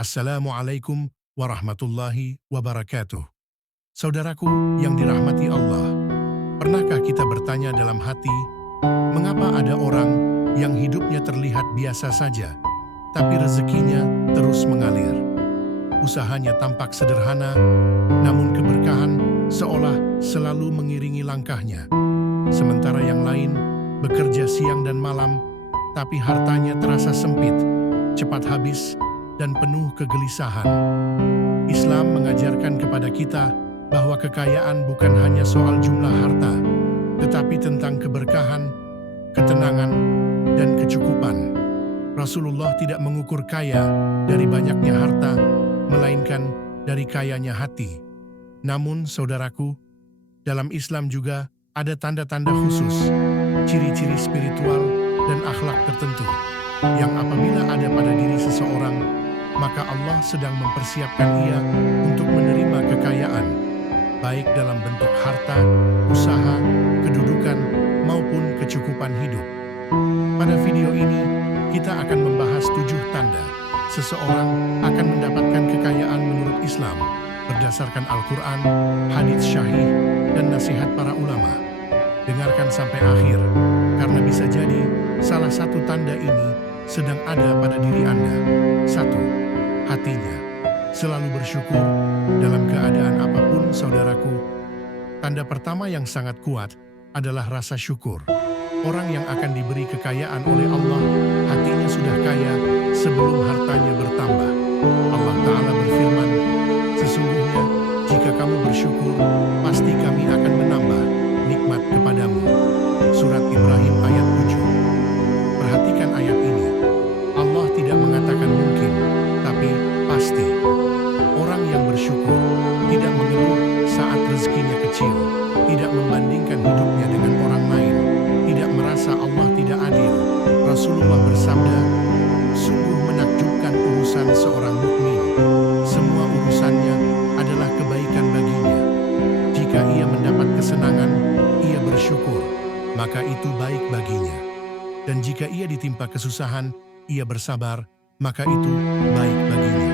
Assalamualaikum warahmatullahi wabarakatuh. Saudaraku yang dirahmati Allah, pernahkah kita bertanya dalam hati, mengapa ada orang yang hidupnya terlihat biasa saja, tapi rezekinya terus mengalir? Usahanya tampak sederhana, namun keberkahan seolah selalu mengiringi langkahnya. Sementara yang lain bekerja siang dan malam, tapi hartanya terasa sempit, cepat habis, dan penuh kegelisahan. Islam mengajarkan kepada kita bahwa kekayaan bukan hanya soal jumlah harta, tetapi tentang keberkahan, ketenangan, dan kecukupan. Rasulullah tidak mengukur kaya dari banyaknya harta, melainkan dari kayanya hati. Namun, saudaraku, dalam Islam juga ada tanda-tanda khusus, ciri-ciri spiritual dan akhlak tertentu, yang apabila ada pada diri seseorang, maka Allah sedang mempersiapkan ia untuk menerima kekayaan, baik dalam bentuk harta, usaha, kedudukan, maupun kecukupan hidup. Pada video ini, kita akan membahas 7 tanda seseorang akan mendapatkan kekayaan menurut Islam, berdasarkan Al-Quran, hadits syahih, dan nasihat para ulama. Dengarkan sampai akhir, karena bisa jadi salah satu tanda ini sedang ada pada diri Anda. 1. Hatinya selalu bersyukur dalam keadaan apapun, saudaraku. Tanda pertama yang sangat kuat adalah rasa syukur. Orang yang akan diberi kekayaan oleh Allah, hatinya sudah kaya sebelum hartanya bertambah. Allah Ta'ala berfirman, sesungguhnya jika kamu bersyukur, pasti kami akan menambah nikmat kepadamu. Surat Ibrahim ayat 7. Perhatikan ayat ini. Allah tidak mengatakan mungkin, tapi pasti. Orang yang bersyukur tidak mengeluh saat rezekinya kecil, tidak membandingkan hidupnya dengan orang lain, tidak merasa Allah tidak adil. Rasulullah bersabda, sungguh menakjubkan urusan seorang mukmin. Semua urusannya adalah kebaikan baginya. Jika ia mendapat kesenangan, ia bersyukur, maka itu baik baginya. Dan jika ia ditimpa kesusahan, ia bersabar, maka itu baik baginya.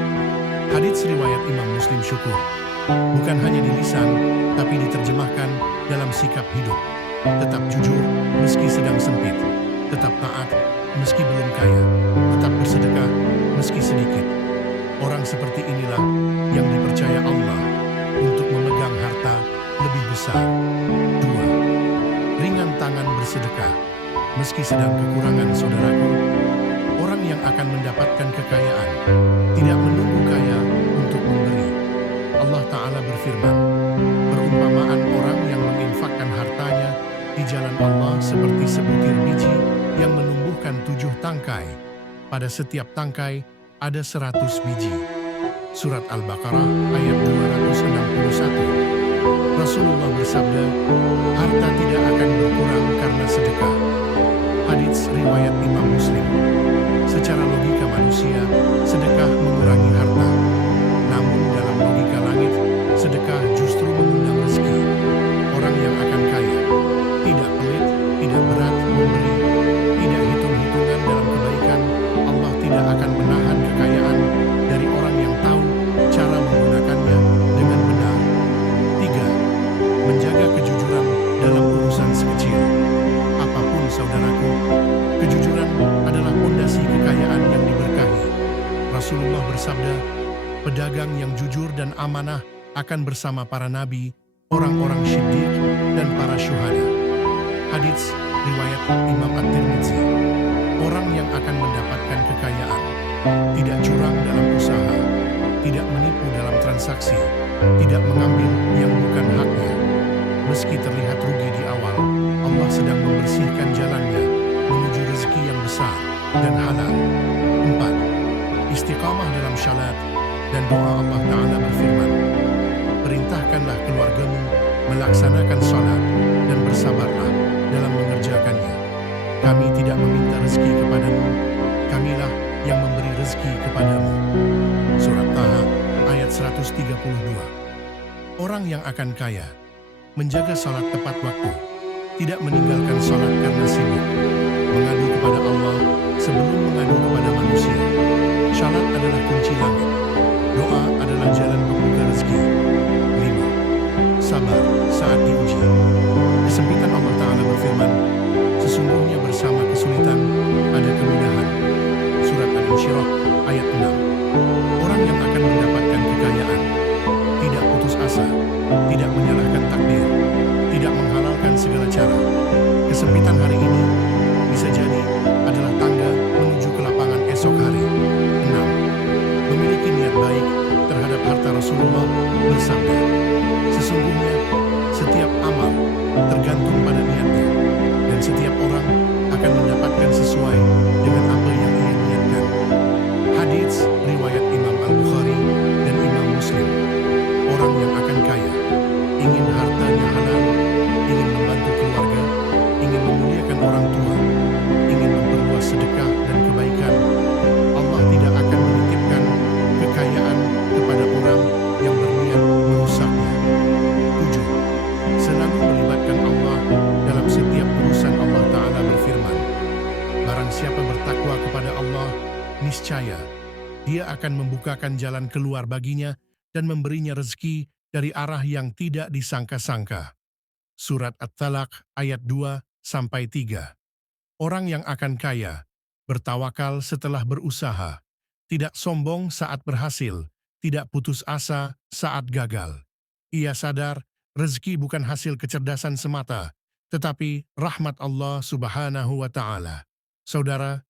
Hadits riwayat Imam Muslim syukur bukan hanya di lisan, tapi diterjemahkan dalam sikap hidup. Tetap jujur meski sedang sempit, tetap taat meski belum kaya, tetap bersedekah meski sedikit. Orang seperti inilah yang dipercaya Allah untuk memegang harta lebih besar. 2. Ringan tangan bersedekah meski sedang kekurangan, saudaraku. Orang yang akan mendapatkan kekayaan tidak menunggu kaya untuk memberi. Allah Ta'ala berfirman, perumpamaan orang yang menginfakkan hartanya di jalan Allah seperti sebutir biji yang menumbuhkan 7 tangkai. Pada setiap tangkai ada 100 biji. Surat Al-Baqarah ayat 261. Rasulullah bersabda, harta tidak akan berkurang karena sedekah. Hadits riwayat Imam Muslim. Secara logika manusia, sedekah mengurangi harta. Namun dalam logika langit, sedekah justru mengundang rezeki. Orang yang akan kaya tidak pelit, tidak berat memberi, tidak hitung-hitungan dalam kebaikan. Allah tidak akan menahan kekayaan dari orang yang tahu cara menggunakannya dengan benar. 3. Menjaga kejujuran dalam urusan sekecil apapun, saudaraku. Kejujuran adalah fondasi kekayaan yang diberkahi. Rasulullah bersabda, pedagang yang jujur dan amanah akan bersama para nabi, orang-orang syiddiq, dan para syuhada. Hadits riwayat Imam At-Tirmidzi. Orang yang akan mendapatkan kekayaan tidak curang dalam usaha, tidak menipu dalam transaksi, tidak mengambil yang bukan haknya. Meski terlihat rugi di awal, Allah sedang membersihkan jalannya menuju rezeki yang besar dan halal. 4. Istiqamah dalam syalat dan doa. Allah Ta'ala berfirman, perintahkanlah keluargamu melaksanakan salat dan bersabarlah dalam mengerjakannya. Kami tidak meminta rezeki kepadamu, kamilah yang memberi rezeki kepadamu. Surat Taha ayat 132. Orang yang akan kaya menjaga salat tepat waktu, tidak meninggalkan salat karena sibuk, mengadu kepada Allah sebelum mengadu kepada manusia. Salat adalah kunci langit. Doa adalah jalan pembuka rezeki. 5. Sabar saat diuji. Kesempitan Allah Ta'ala berfirman, sesungguhnya bersama kesulitan ada kemudahan. Surat Al-Insyirah ayat 6. Orang yang akan mendapatkan kekayaan tidak putus asa, tidak menyalahkan takdir, tidak menghalalkan segala cara. Kesempitan hari ini bisa jadi adalah tangga menuju ke lapangan esok hari. 6. Memiliki niat baik terhadap harta. Rasulullah bersabda, sesungguhnya setiap amal tergantung pada niatnya, dan setiap orang akan mendapatkan sesuai dengan apa yang ia niatkan. Hadits riwayat Imam Al-Bukhari dan Imam Muslim. Orang yang akan kaya ingin hartanya halal, ingin membantu keluarga, ingin memuliakan orang tua, ingin memperluas sedekah dan kebaikan. Allah tidak akan menitipkan kekayaan kepada orang yang berniat merusaknya. 7. Selalu melibatkan Allah dalam setiap urusan. Allah Ta'ala berfirman, barang siapa bertakwa kepada Allah, niscaya Dia akan membukakan jalan keluar baginya dan memberinya rezeki dari arah yang tidak disangka-sangka. Surat At-Talaq ayat 2-3. Orang yang akan kaya bertawakal setelah berusaha, tidak sombong saat berhasil, tidak putus asa saat gagal. Ia sadar rezeki bukan hasil kecerdasan semata, tetapi rahmat Allah Subhanahu wa Ta'ala. Saudara,